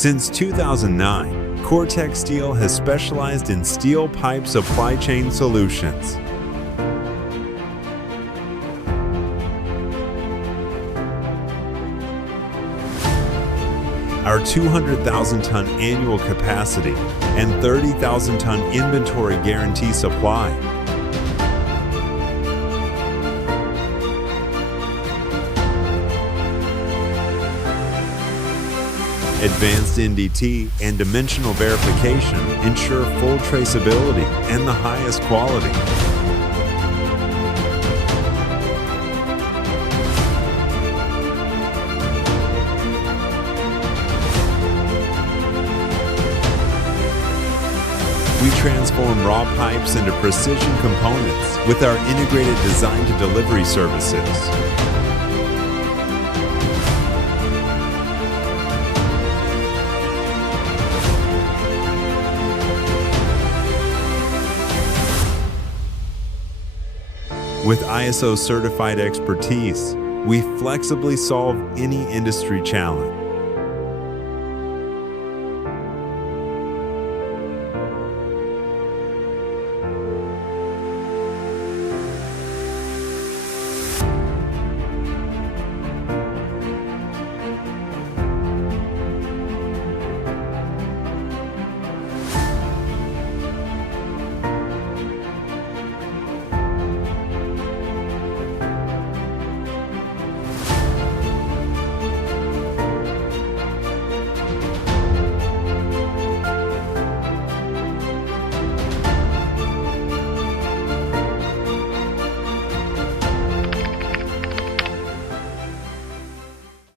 Since 2009, Cortec Steel has specialized in steel pipe supply chain solutions. Our 200,000-ton annual capacity and 30,000-ton inventory guarantee supply. Advanced NDT and dimensional verification ensure full traceability and the highest quality. We transform raw pipes into precision components with our integrated design-to-delivery services. With ISO certified expertise, we flexibly solve any industry challenge.